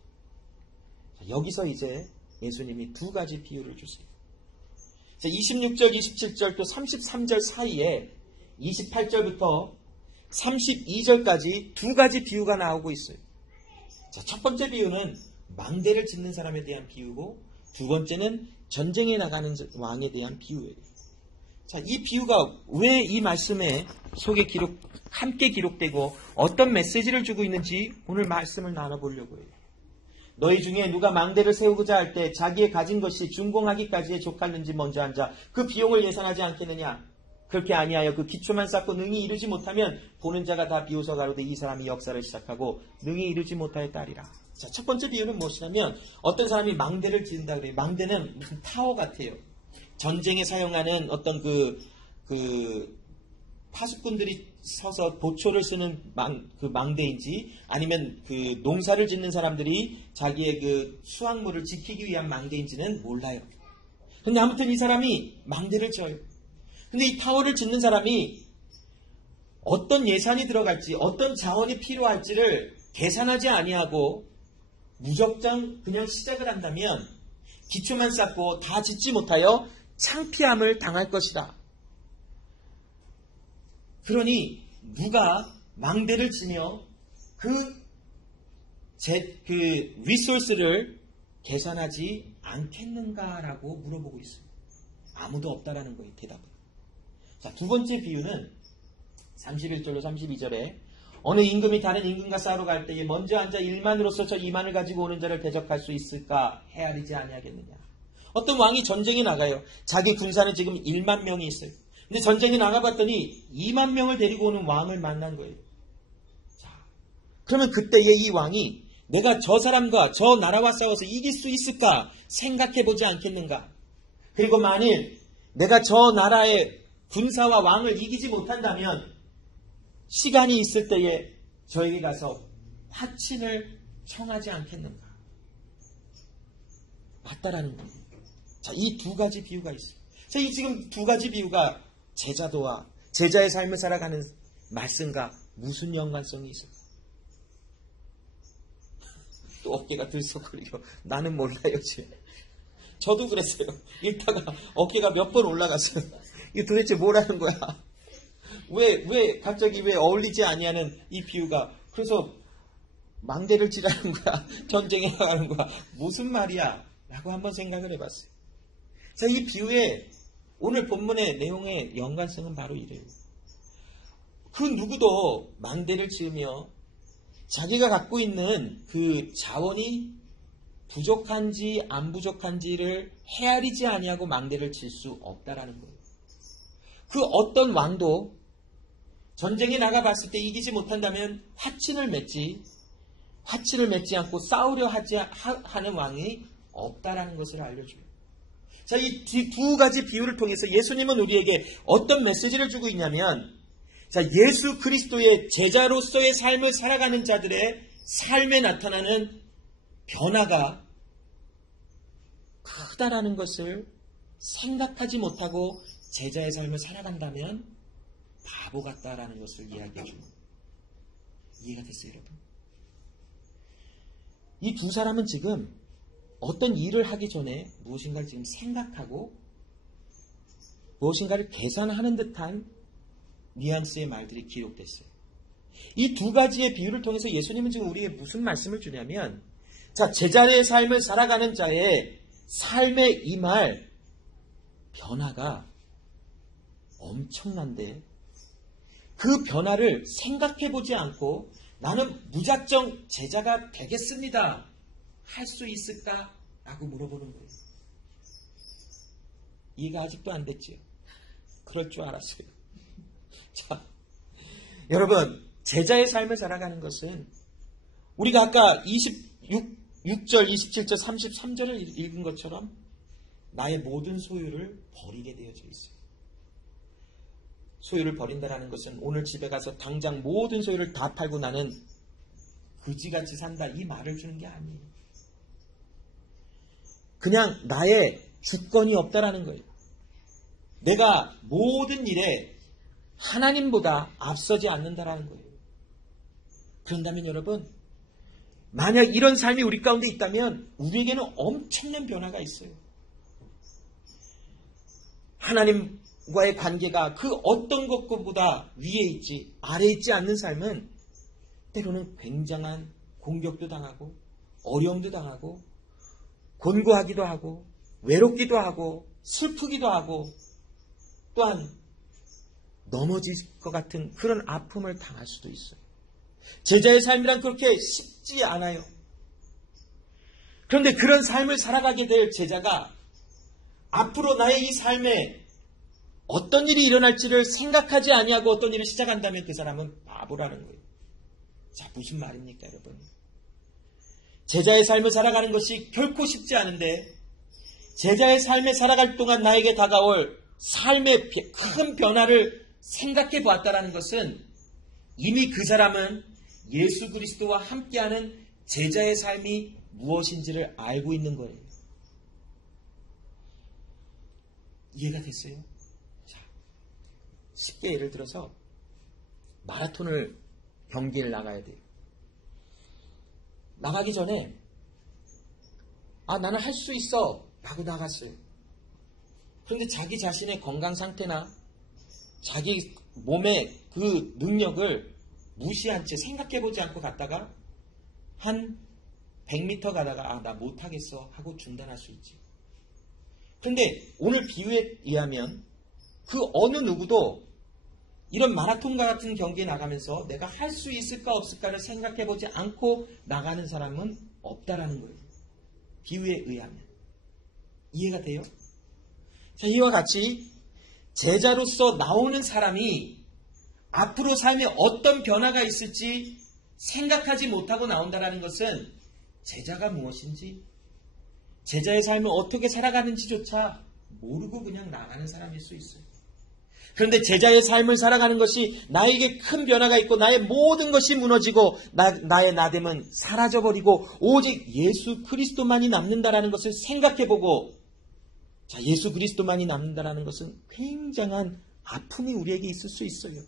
여기서 이제 예수님이 두 가지 비유를 주세요. 26절, 27절 또 33절 사이에 28절부터 32절까지 두 가지 비유가 나오고 있어요. 첫 번째 비유는 망대를 짓는 사람에 대한 비유고 두 번째는 전쟁에 나가는 왕에 대한 비유예요. 이 비유가 왜 이 말씀에 속에 함께 기록되고 어떤 메시지를 주고 있는지 오늘 말씀을 나눠보려고 해요. 너희 중에 누가 망대를 세우고자 할 때 자기의 가진 것이 준공하기까지에 족할는지 먼저 앉아 그 비용을 예산하지 않겠느냐. 그렇게 아니하여 그 기초만 쌓고 능히 이루지 못하면 보는 자가 다 비웃어 가로되 이 사람이 역사를 시작하고 능히 이루지 못하였다리라. 자, 첫 번째 비유는 무엇이냐면 어떤 사람이 망대를 지은다 그래요. 망대는 무슨 타워 같아요. 전쟁에 사용하는 어떤 파수꾼들이 서서 보초를 쓰는 망대인지 아니면 그 농사를 짓는 사람들이 자기의 그 수확물을 지키기 위한 망대인지는 몰라요. 근데 아무튼 이 사람이 망대를 지어요. 근데 이 타워를 짓는 사람이 어떤 예산이 들어갈지 어떤 자원이 필요할지를 계산하지 아니하고 무작정 그냥 시작을 한다면 기초만 쌓고 다 짓지 못하여 창피함을 당할 것이다. 그러니 누가 망대를 치며 그 리소스를 계산하지 않겠는가라고 물어보고 있어요. 아무도 없다라는 거예요. 대답은. 자, 두 번째 비유는 31절로 32절에 어느 임금이 다른 임금과 싸우러 갈 때에 먼저 앉아 1만으로서 저 2만을 가지고 오는 자를 대적할 수 있을까 헤아리지 아니하겠느냐. 어떤 왕이 전쟁에 나가요. 자기 군사는 지금 1만 명이 있어요. 근데 전쟁에 나가봤더니 2만 명을 데리고 오는 왕을 만난 거예요. 자, 그러면 그때에 이 왕이 내가 저 사람과 저 나라와 싸워서 이길 수 있을까 생각해보지 않겠는가. 그리고 만일 내가 저 나라의 군사와 왕을 이기지 못한다면 시간이 있을 때에 저에게 가서 화친을 청하지 않겠는가. 맞다라는 거예요. 자, 이 두 가지 비유가 있어요. 자, 이 지금 두 가지 비유가 제자도와 제자의 삶을 살아가는 말씀과 무슨 연관성이 있을까? 또 어깨가 들썩거리고 나는 몰라요 지금. 저도 그랬어요. 읽다가 어깨가 몇 번 올라갔어요. 이게 도대체 뭐라는 거야? 왜 갑자기 왜 어울리지 아니하는 이 비유가. 그래서 망대를 치라는 거야? 전쟁에 나가는 거야? 무슨 말이야? 라고 한번 생각을 해봤어요. 자, 이 비유의 오늘 본문의 내용의 연관성은 바로 이래요. 그 누구도 망대를 지으며 자기가 갖고 있는 그 자원이 부족한지 안 부족한지를 헤아리지 아니하고 망대를 칠 수 없다라는 거예요. 그 어떤 왕도 전쟁에 나가봤을 때 이기지 못한다면 화친을 맺지 않고 싸우려 하는 왕이 없다라는 것을 알려줘요. 자, 이 두 가지 비유를 통해서 예수님은 우리에게 어떤 메시지를 주고 있냐면, 자, 예수 그리스도의 제자로서의 삶을 살아가는 자들의 삶에 나타나는 변화가 크다라는 것을 생각하지 못하고 제자의 삶을 살아간다면 바보 같다라는 것을 이야기해 줍니다. 이해가 됐어요, 여러분? 이 두 사람은 지금 어떤 일을 하기 전에 무엇인가를 지금 생각하고 무엇인가를 계산하는 듯한 뉘앙스의 말들이 기록됐어요. 이 두 가지의 비유를 통해서 예수님은 지금 우리에게 무슨 말씀을 주냐면, 자, 제자의 삶을 살아가는 자의 삶에 임할 변화가 엄청난데 그 변화를 생각해보지 않고 나는 무작정 제자가 되겠습니다. 할 수 있을까? 라고 물어보는 거예요. 이해가 아직도 안 됐지요? 그럴 줄 알았어요. 자, 여러분, 제자의 삶을 살아가는 것은 우리가 아까 26절, 27절, 33절을 읽은 것처럼 나의 모든 소유를 버리게 되어져 있어요. 소유를 버린다는 것은 오늘 집에 가서 당장 모든 소유를 다 팔고 나는 그지같이 산다 이 말을 주는 게 아니에요. 그냥 나의 주권이 없다라는 거예요. 내가 모든 일에 하나님보다 앞서지 않는다라는 거예요. 그런다면 여러분, 만약 이런 삶이 우리 가운데 있다면 우리에게는 엄청난 변화가 있어요. 하나님과의 관계가 그 어떤 것보다 위에 있지 아래에 있지 않는 삶은 때로는 굉장한 공격도 당하고 어려움도 당하고 곤고하기도 하고 외롭기도 하고 슬프기도 하고 또한 넘어질 것 같은 그런 아픔을 당할 수도 있어요. 제자의 삶이란 그렇게 쉽지 않아요. 그런데 그런 삶을 살아가게 될 제자가 앞으로 나의 이 삶에 어떤 일이 일어날지를 생각하지 아니하고 어떤 일을 시작한다면 그 사람은 바보라는 거예요. 자, 무슨 말입니까, 여러분? 제자의 삶을 살아가는 것이 결코 쉽지 않은데 제자의 삶에 살아갈 동안 나에게 다가올 삶의 큰 변화를 생각해 보았다라는 것은 이미 그 사람은 예수 그리스도와 함께하는 제자의 삶이 무엇인지를 알고 있는 거예요. 이해가 됐어요? 자, 쉽게 예를 들어서 마라톤을 경기를 나가야 돼요. 나가기 전에 나는 할 수 있어 라고 나갔어요. 그런데 자기 자신의 건강 상태나 자기 몸의 그 능력을 무시한 채 생각해보지 않고 갔다가 한 100m 가다가 나 못하겠어 하고 중단할 수 있지. 그런데 오늘 비유에 의하면 그 어느 누구도 이런 마라톤과 같은 경기에 나가면서 내가 할 수 있을까 없을까를 생각해보지 않고 나가는 사람은 없다라는 거예요. 비유에 의하면. 이해가 돼요? 자, 이와 같이 제자로서 나오는 사람이 앞으로 삶에 어떤 변화가 있을지 생각하지 못하고 나온다는 것은 제자가 무엇인지, 제자의 삶을 어떻게 살아가는지조차 모르고 그냥 나가는 사람일 수 있어요. 그런데 제자의 삶을 살아가는 것이 나에게 큰 변화가 있고 나의 모든 것이 무너지고 나의 나됨은 사라져버리고 오직 예수 그리스도만이 남는다라는 것을 생각해보고, 자, 예수 그리스도만이 남는다라는 것은 굉장한 아픔이 우리에게 있을 수 있어요.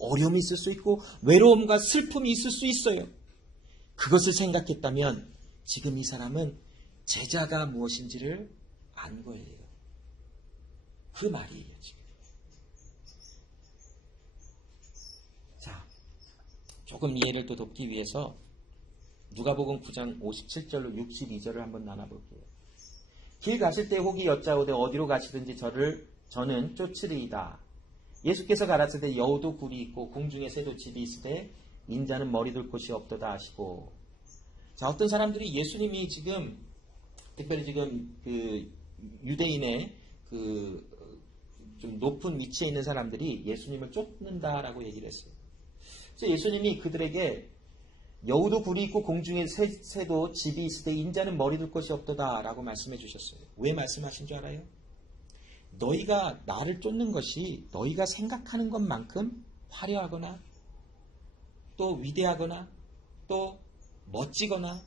어려움이 있을 수 있고 외로움과 슬픔이 있을 수 있어요. 그것을 생각했다면 지금 이 사람은 제자가 무엇인지를 안 거예요. 그 말이에요, 지금. 자, 조금 이해를 또 돕기 위해서 누가복음 9장 57절로 62절을 한번 나눠볼게요. 길 가실 때 혹이 여짜오되 어디로 가시든지 저는 쫓으리이다. 예수께서 가라사대 여우도 굴이 있고 궁중에 새도 집이 있으되 인자는 머리 둘 곳이 없도다 하시고. 자, 어떤 사람들이 예수님이 지금 특별히 지금 그 유대인의 그 좀 높은 위치에 있는 사람들이 예수님을 쫓는다라고 얘기를 했어요. 그래서 예수님이 그들에게 여우도 굴이 있고 공중에 새도 집이 있으되 인자는 머리 둘 곳이 없도다라고 말씀해 주셨어요. 왜 말씀하신 줄 알아요? 너희가 나를 쫓는 것이 너희가 생각하는 것만큼 화려하거나 또 위대하거나 또 멋지거나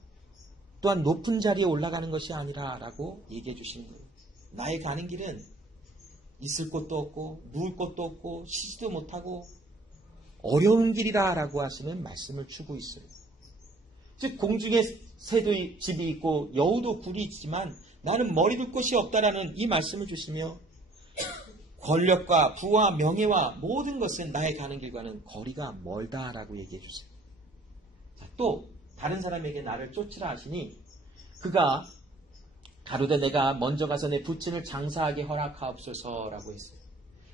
또한 높은 자리에 올라가는 것이 아니라라고 얘기해 주시는 거예요. 나의 가는 길은 있을 곳도 없고 누울 곳도 없고 쉬지도 못하고 어려운 길이다라고 하시는 말씀을 주고 있어요. 즉 공중에 새도 집이 있고 여우도 굴이 있지만 나는 머리 둘 곳이 없다라는 이 말씀을 주시며 권력과 부와 명예와 모든 것은 나의 가는 길과는 거리가 멀다라고 얘기해 주세요. 자, 또 다른 사람에게 나를 쫓으라 하시니 그가 가로되 내가 먼저 가서 내 부친을 장사하게 허락하옵소서라고 했어요.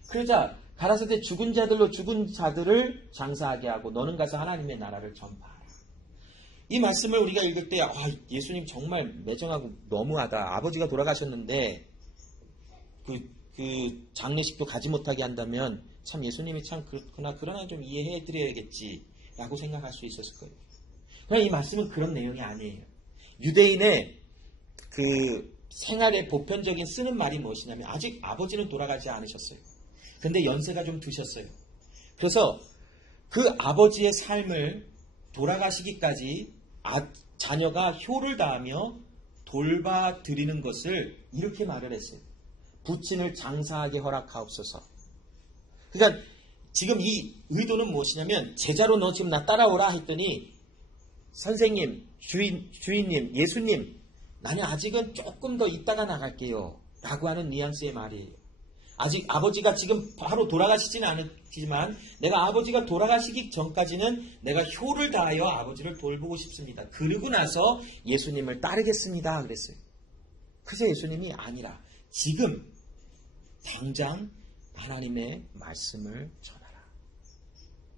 그러자 가라사대 죽은 자들로 죽은 자들을 장사하게 하고 너는 가서 하나님의 나라를 전파하라. 이 말씀을 우리가 읽을 때 예수님 정말 매정하고 너무하다. 아버지가 돌아가셨는데 그 장례식도 가지 못하게 한다면 참 예수님이 참 그렇구나. 그러나 좀 이해해 드려야겠지라고 생각할 수 있었을 거예요. 그러나 이 말씀은 그런 내용이 아니에요. 유대인의 그 생활의 보편적인 쓰는 말이 무엇이냐면 아직 아버지는 돌아가지 않으셨어요. 근데 연세가 좀 드셨어요. 그래서 그 아버지의 삶을 돌아가시기까지 자녀가 효를 다하며 돌봐드리는 것을 이렇게 말을 했어요. 부친을 장사하게 허락하옵소서. 그러니까 지금 이 의도는 무엇이냐면 제자로 너 지금 나 따라오라 했더니 선생님, 주인님, 예수님 나는 아직은 조금 더 있다가 나갈게요 라고 하는 뉘앙스의 말이에요. 아직 아버지가 지금 바로 돌아가시지는 않지만 내가 아버지가 돌아가시기 전까지는 내가 효를 다하여 아버지를 돌보고 싶습니다. 그러고 나서 예수님을 따르겠습니다 그랬어요. 그래서 예수님이 아니라 지금 당장 하나님의 말씀을 전하라.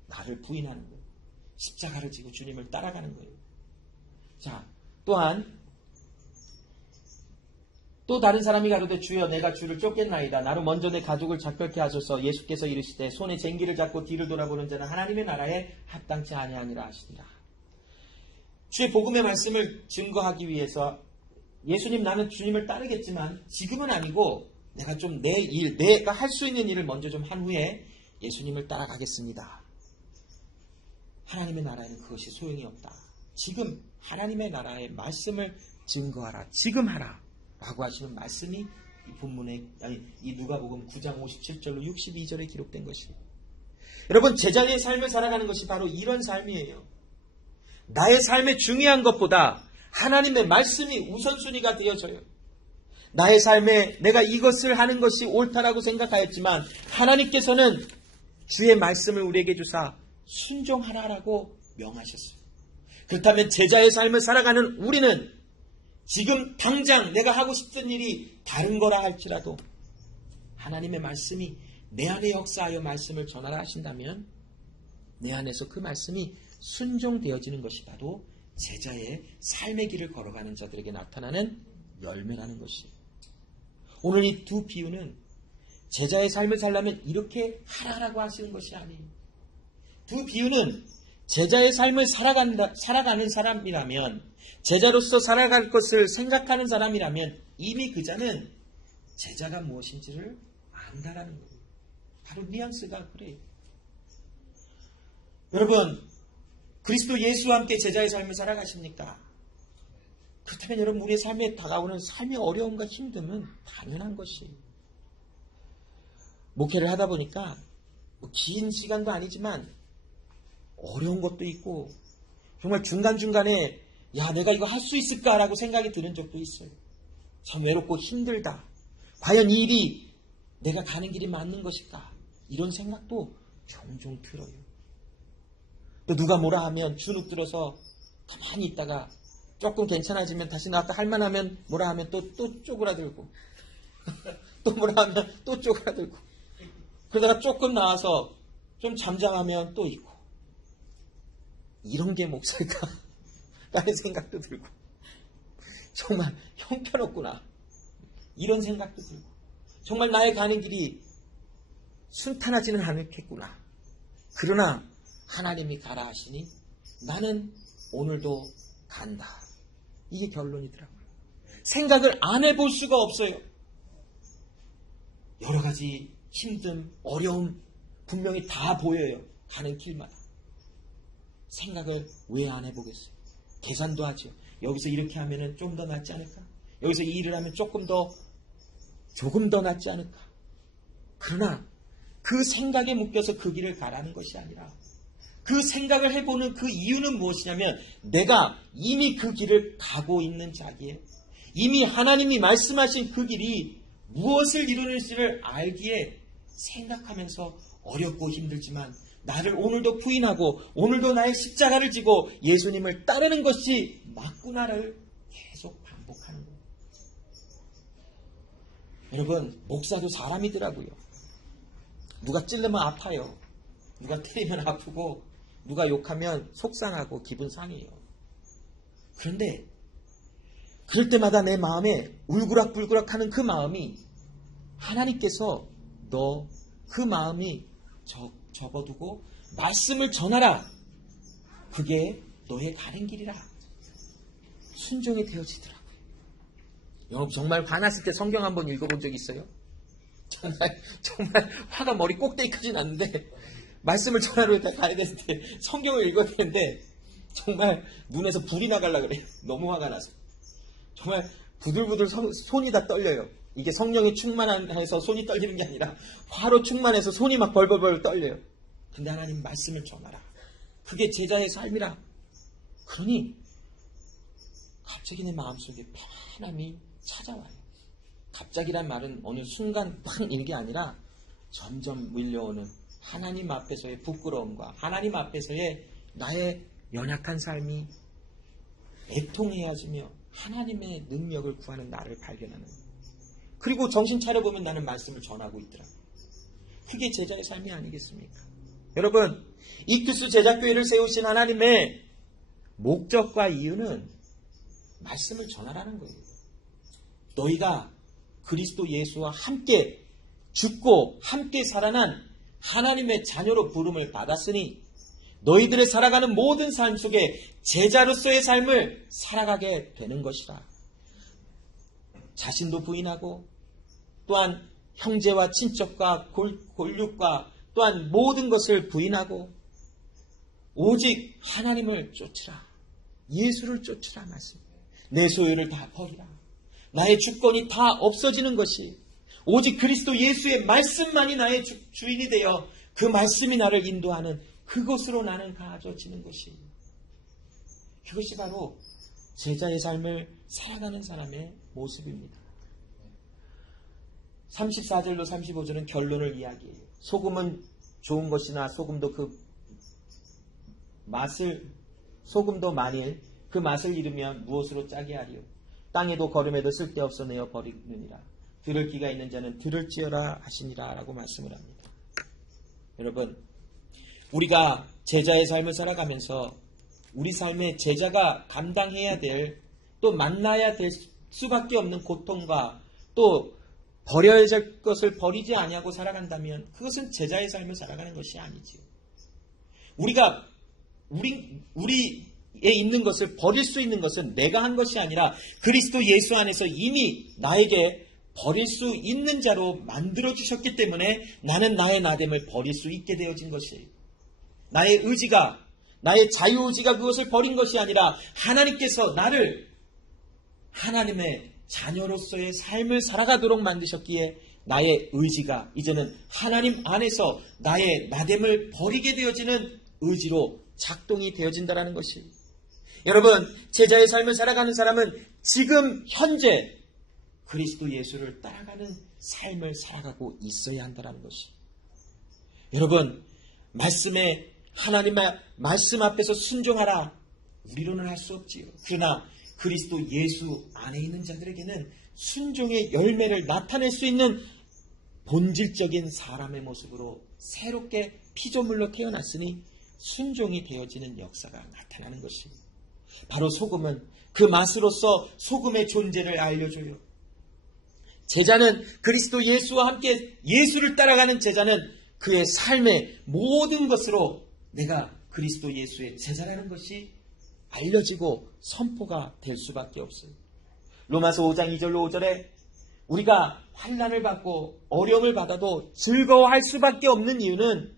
나를 부인하는 거예요. 십자가를 지고 주님을 따라가는 거예요. 자, 또한 또 다른 사람이 가로되 주여 내가 주를 쫓겠나이다. 나로 먼저 내 가족을 작별케 하소서. 예수께서 이르시되 손에 쟁기를 잡고 뒤를 돌아보는 자는 하나님의 나라에 합당치 아니하니라 하시니라. 주의 복음의 말씀을 증거하기 위해서 예수님 나는 주님을 따르겠지만 지금은 아니고 내가 좀 내가 할 수 있는 일을 먼저 좀 한 후에 예수님을 따라가겠습니다. 하나님의 나라에는 그것이 소용이 없다. 지금 하나님의 나라의 말씀을 증거하라. 지금 하라. 라고 하시는 말씀이 이 본문에 이 누가복음 9장 57절로 62절에 기록된 것입니다. 여러분 제자의 삶을 살아가는 것이 바로 이런 삶이에요. 나의 삶에 중요한 것보다 하나님의 말씀이 우선순위가 되어져요. 나의 삶에 내가 이것을 하는 것이 옳다라고 생각하였지만 하나님께서는 주의 말씀을 우리에게 주사 순종하라라고 명하셨어요. 그렇다면 제자의 삶을 살아가는 우리는 지금 당장 내가 하고 싶은 일이 다른 거라 할지라도 하나님의 말씀이 내 안에 역사하여 말씀을 전하라 하신다면 내 안에서 그 말씀이 순종되어지는 것이 바로 제자의 삶의 길을 걸어가는 자들에게 나타나는 열매라는 것이에요. 오늘 이 두 비유는 제자의 삶을 살려면 이렇게 하라라고 하시는 것이 아니에요. 두 비유는 제자의 삶을 살아가는 사람이라면, 제자로서 살아갈 것을 생각하는 사람이라면 이미 그 자는 제자가 무엇인지를 안다라는 거예요. 바로 뉘앙스가 그래요. 여러분, 그리스도 예수와 함께 제자의 삶을 살아가십니까? 그렇다면 여러분 우리의 삶에 다가오는 삶의 어려움과 힘듦은 당연한 것이에요. 목회를 하다 보니까 긴 시간도 아니지만 어려운 것도 있고 정말 중간중간에 야 내가 이거 할 수 있을까라고 생각이 드는 적도 있어요. 참 외롭고 힘들다. 과연 이 일이 내가 가는 길이 맞는 것일까? 이런 생각도 종종 들어요. 또 누가 뭐라 하면 주눅 들어서 가만히 있다가 조금 괜찮아지면 다시 나왔다 할만하면 뭐라 하면 또 쪼그라들고 또 뭐라 하면 또 쪼그라들고 그러다가 조금 나와서 좀 잠잠하면 또 있고 이런 게 목사일까? 라는 생각도 들고 정말 형편없구나 이런 생각도 들고 정말 나의 가는 길이 순탄하지는 않겠구나. 그러나 하나님이 가라 하시니 나는 오늘도 간다. 이게 결론이더라고요. 생각을 안 해볼 수가 없어요. 여러 가지 힘듦, 어려움 분명히 다 보여요. 가는 길마다. 생각을 왜 안 해보겠어요? 계산도 하죠. 여기서 이렇게 하면 좀 더 낫지 않을까? 여기서 이 일을 하면 조금 더 낫지 않을까? 그러나 그 생각에 묶여서 그 길을 가라는 것이 아니라 그 생각을 해보는 그 이유는 무엇이냐면 내가 이미 그 길을 가고 있는 자기에 이미 하나님이 말씀하신 그 길이 무엇을 이루는지를 알기에 생각하면서 어렵고 힘들지만 나를 오늘도 부인하고 오늘도 나의 십자가를 지고 예수님을 따르는 것이 맞구나를 계속 반복하는 거예요. 여러분 목사도 사람이더라고요. 누가 찔르면 아파요. 누가 때리면 아프고 누가 욕하면 속상하고 기분 상해요. 그런데 그럴 때마다 내 마음에 울그락불그락하는 그 마음이 하나님께서 너 그 마음이 접어두고 말씀을 전하라. 그게 너의 가는 길이라. 순종이 되어지더라고요. 여러분 정말 화났을 때 성경 한번 읽어본 적 있어요? 정말 화가 머리 꼭대기까지 났는데 말씀을 전하러 가야 될 때 성경을 읽어야 되는데 정말 눈에서 불이 나가려고 그래요. 너무 화가 나서. 정말 부들부들 손이 다 떨려요. 이게 성령이 충만해서 손이 떨리는 게 아니라 화로 충만해서 손이 막 벌벌벌 떨려요. 근데 하나님 말씀을 전하라. 그게 제자의 삶이라. 그러니 갑자기 내 마음속에 편안함이 찾아와요. 갑자기란 말은 어느 순간 팍 일 게 아니라 점점 밀려오는 하나님 앞에서의 부끄러움과 하나님 앞에서의 나의 연약한 삶이 애통해야지며 하나님의 능력을 구하는 나를 발견하는 거예요. 그리고 정신 차려보면 나는 말씀을 전하고 있더라고요. 그게 제자의 삶이 아니겠습니까? 여러분 이큐스 제자교회를 세우신 하나님의 목적과 이유는 말씀을 전하라는 거예요. 너희가 그리스도 예수와 함께 죽고 함께 살아난 하나님의 자녀로 부름을 받았으니 너희들의 살아가는 모든 삶 속에 제자로서의 삶을 살아가게 되는 것이라. 자신도 부인하고 또한 형제와 친척과 골육과 또한 모든 것을 부인하고 오직 하나님을 쫓으라. 예수를 쫓으라 말씀입니다. 내 소유를 다 버리라. 나의 주권이 다 없어지는 것이 오직 그리스도 예수의 말씀만이 나의 주인이 되어 그 말씀이 나를 인도하는 그것으로 나는 가져지는 것이, 이것이 바로 제자의 삶을 살아가는 사람의 모습입니다. 34절로 35절은 결론을 이야기해요. 소금은 좋은 것이나 소금도 만일 그 맛을 잃으면 무엇으로 짜게 하리요. 땅에도 거름에도 쓸데없어 내어 버리느니라. 들을 귀가 있는 자는 들을지어라 하시니라 라고 말씀을 합니다. 여러분, 우리가 제자의 삶을 살아가면서 우리 삶에 제자가 감당해야 될, 또 만나야 될 수밖에 없는 고통과 또 버려야 될 것을 버리지 아니하고 살아간다면 그것은 제자의 삶을 살아가는 것이 아니지요. 우리에 있는 것을 버릴 수 있는 것은 내가 한 것이 아니라 그리스도 예수 안에서 이미 나에게 버릴 수 있는 자로 만들어 주셨기 때문에 나는 나의 나됨을 버릴 수 있게 되어진 것이에요. 나의 의지가, 나의 자유의지가 그것을 버린 것이 아니라 하나님께서 나를 하나님의 자녀로서의 삶을 살아가도록 만드셨기에 나의 의지가 이제는 하나님 안에서 나의 나됨을 버리게 되어지는 의지로 작동이 되어진다는 것이, 여러분, 제자의 삶을 살아가는 사람은 지금 현재 그리스도 예수를 따라가는 삶을 살아가고 있어야 한다는 것이, 여러분, 하나님의 말씀 앞에서 순종하라, 우리로는 할 수 없지요. 그러나 그리스도 예수 안에 있는 자들에게는 순종의 열매를 나타낼 수 있는 본질적인 사람의 모습으로 새롭게 피조물로 태어났으니 순종이 되어지는 역사가 나타나는 것입니다. 바로 소금은 그 맛으로서 소금의 존재를 알려줘요. 제자는 그리스도 예수와 함께 예수를 따라가는 제자는 그의 삶의 모든 것으로 내가 그리스도 예수의 제자라는 것이 알려지고 선포가 될 수밖에 없어요. 로마서 5장 2절로 5절에 우리가 환난을 받고 어려움을 받아도 즐거워할 수밖에 없는 이유는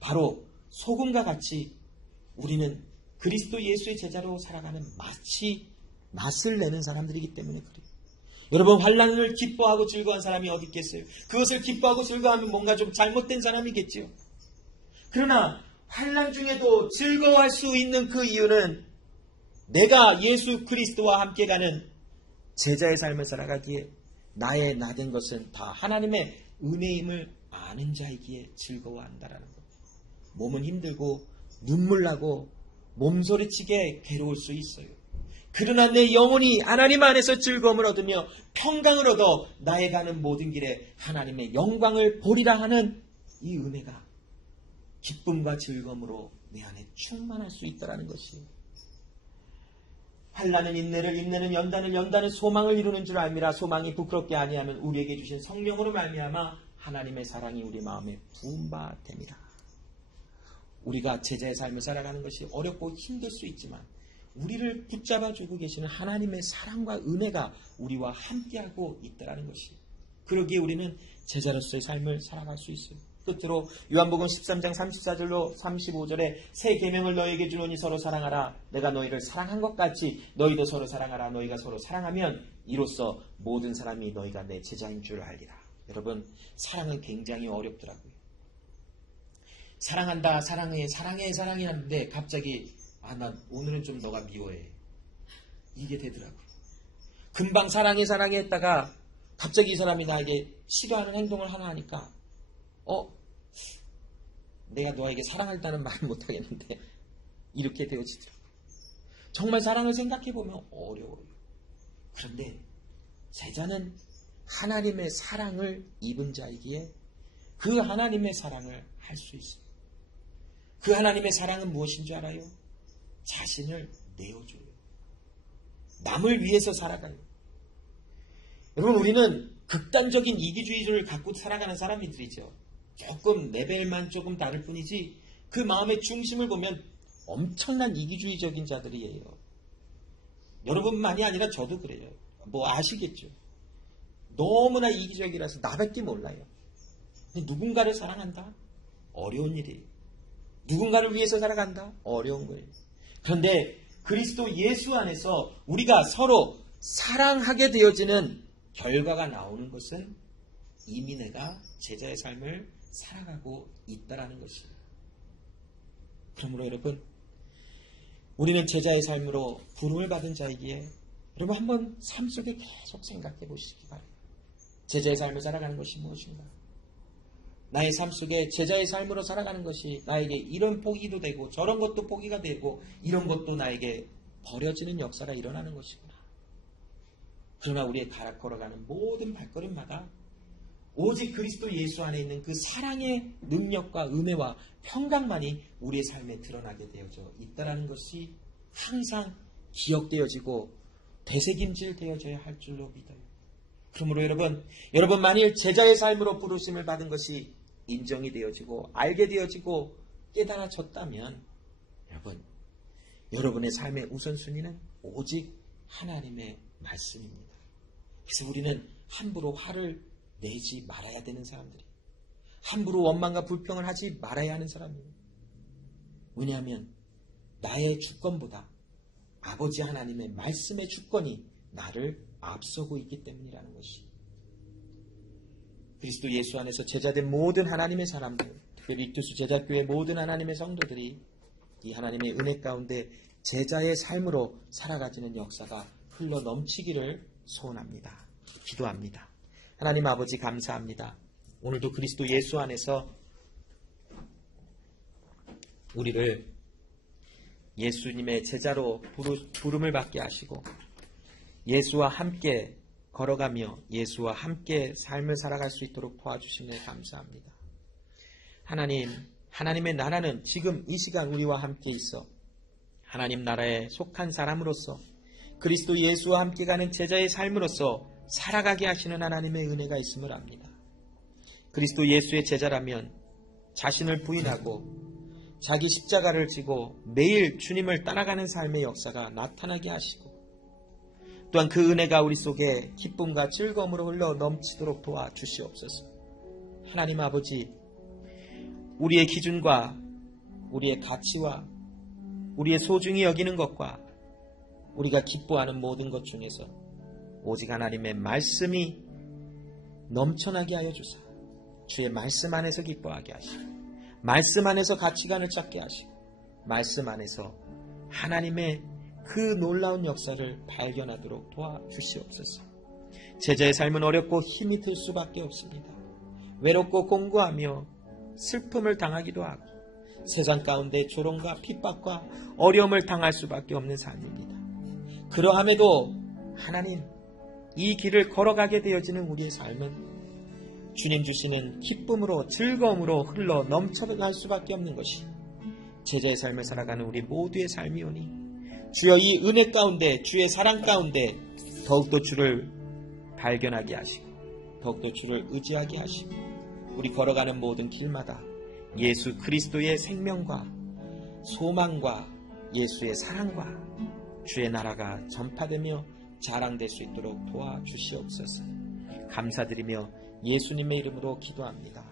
바로 소금과 같이 우리는 그리스도 예수의 제자로 살아가는 맛을 내는 사람들이기 때문에 그래요. 여러분, 환난을 기뻐하고 즐거워한 사람이 어디 있겠어요? 그것을 기뻐하고 즐거워하면 뭔가 좀 잘못된 사람이겠죠. 그러나 환난 중에도 즐거워할 수 있는 그 이유는 내가 예수 그리스도와 함께 가는 제자의 삶을 살아가기에 나의 나된 것은 다 하나님의 은혜임을 아는 자이기에 즐거워한다라는 것. 몸은 힘들고 눈물 나고 몸소리치게 괴로울 수 있어요. 그러나 내 영혼이 하나님 안에서 즐거움을 얻으며 평강을 얻어 나의 가는 모든 길에 하나님의 영광을 보리라 하는 이 은혜가 기쁨과 즐거움으로 내 안에 충만할 수 있다는 것이에요. 환난은 인내를, 인내는 연단을, 연단은 소망을 이루는 줄 알미라. 소망이 부끄럽게 아니하면 우리에게 주신 성령으로 말미암아 하나님의 사랑이 우리 마음에 부은 바 됨이라. 우리가 제자의 삶을 살아가는 것이 어렵고 힘들 수 있지만 우리를 붙잡아주고 계시는 하나님의 사랑과 은혜가 우리와 함께하고 있다는 것이, 그러기에 우리는 제자로서의 삶을 살아갈 수 있어요. 끝으로 요한복음 13장 34절로 35절에 새 계명을 너희에게 주노니 서로 사랑하라. 내가 너희를 사랑한 것 같이 너희도 서로 사랑하라. 너희가 서로 사랑하면 이로써 모든 사람이 너희가 내 제자인 줄 알리라. 여러분, 사랑은 굉장히 어렵더라고요. 사랑한다, 사랑해 하는데 갑자기 난 오늘은 좀 너가 미워해, 이게 되더라고요. 금방 사랑해 했다가 갑자기 이 사람이 나에게 싫어하는 행동을 하나 하니까 내가 너에게 사랑한다는 말을 못하겠는데 이렇게 되어지더라고요. 정말 사랑을 생각해보면 어려워요. 그런데 제자는 하나님의 사랑을 입은 자이기에 그 하나님의 사랑을 할 수 있어요. 그 하나님의 사랑은 무엇인 줄 알아요? 자신을 내어줘요. 남을 위해서 살아가요. 여러분, 우리는 극단적인 이기주의를 갖고 살아가는 사람들이죠. 조금 레벨만 조금 다를 뿐이지 그 마음의 중심을 보면 엄청난 이기주의적인 자들이에요. 여러분만이 아니라 저도 그래요. 뭐 아시겠죠? 너무나 이기적이라서 나밖에 몰라요. 누군가를 사랑한다? 어려운 일이에요. 누군가를 위해서 살아간다? 어려운 거예요. 그런데 그리스도 예수 안에서 우리가 서로 사랑하게 되어지는 결과가 나오는 것은 이미 내가 제자의 삶을 살아가고 있다라는 것이에요. 그러므로 여러분, 우리는 제자의 삶으로 부름을 받은 자이기에 여러분 한번 삶 속에 계속 생각해 보시기 바랍니다. 제자의 삶을 살아가는 것이 무엇인가? 나의 삶 속에 제자의 삶으로 살아가는 것이 나에게 이런 포기도 되고 저런 것도 포기가 되고 이런 것도 나에게 버려지는 역사가 일어나는 것이구나. 그러나 우리의 걸어가는 모든 발걸음마다 오직 그리스도 예수 안에 있는 그 사랑의 능력과 은혜와 평강만이 우리의 삶에 드러나게 되어져 있다는 것이 항상 기억되어지고 되새김질 되어져야 할 줄로 믿어요. 그러므로 여러분 만일 제자의 삶으로 부르심을 받은 것이 인정이 되어지고 알게 되어지고 깨달아졌다면 여러분의 삶의 우선순위는 오직 하나님의 말씀입니다. 그래서 우리는 함부로 화를 내지 말아야 되는 사람들이에요. 함부로 원망과 불평을 하지 말아야 하는 사람이에요. 왜냐하면 나의 주권보다 아버지 하나님의 말씀의 주권이 나를 앞서고 있기 때문이라는 것이. 그리스도 예수 안에서 제자된 모든 하나님의 사람들, 특별히 이투스 제자교회 모든 하나님의 성도들이 이 하나님의 은혜 가운데 제자의 삶으로 살아가지는 역사가 흘러 넘치기를 소원합니다. 기도합니다. 하나님 아버지 감사합니다. 오늘도 그리스도 예수 안에서 우리를 예수님의 제자로 부름을 받게 하시고 예수와 함께 걸어가며 예수와 함께 삶을 살아갈 수 있도록 도와주시니 감사합니다. 하나님의 나라는 지금 이 시간 우리와 함께 있어 하나님 나라에 속한 사람으로서 그리스도 예수와 함께 가는 제자의 삶으로서 살아가게 하시는 하나님의 은혜가 있음을 압니다. 그리스도 예수의 제자라면 자신을 부인하고 자기 십자가를 지고 매일 주님을 따라가는 삶의 역사가 나타나게 하시고 또한 그 은혜가 우리 속에 기쁨과 즐거움으로 흘러 넘치도록 도와주시옵소서. 하나님 아버지, 우리의 기준과 우리의 가치와 우리의 소중히 여기는 것과 우리가 기뻐하는 모든 것 중에서 오직 하나님의 말씀이 넘쳐나게 하여 주사 주의 말씀 안에서 기뻐하게 하시고 말씀 안에서 가치관을 찾게 하시고 말씀 안에서 하나님의 그 놀라운 역사를 발견하도록 도와주시옵소서. 제자의 삶은 어렵고 힘이 들 수밖에 없습니다. 외롭고 공고하며 슬픔을 당하기도 하고 세상 가운데 조롱과 핍박과 어려움을 당할 수밖에 없는 삶입니다. 그러함에도 하나님, 이 길을 걸어가게 되어지는 우리의 삶은 주님 주시는 기쁨으로 즐거움으로 흘러 넘쳐날 수밖에 없는 것이 제자의 삶을 살아가는 우리 모두의 삶이오니 주여 이 은혜 가운데 주의 사랑 가운데 더욱더 주를 발견하게 하시고 더욱더 주를 의지하게 하시고 우리 걸어가는 모든 길마다 예수 그리스도의 생명과 소망과 예수의 사랑과 주의 나라가 전파되며 자랑될 수 있도록 도와주시옵소서. 감사드리며 예수님의 이름으로 기도합니다.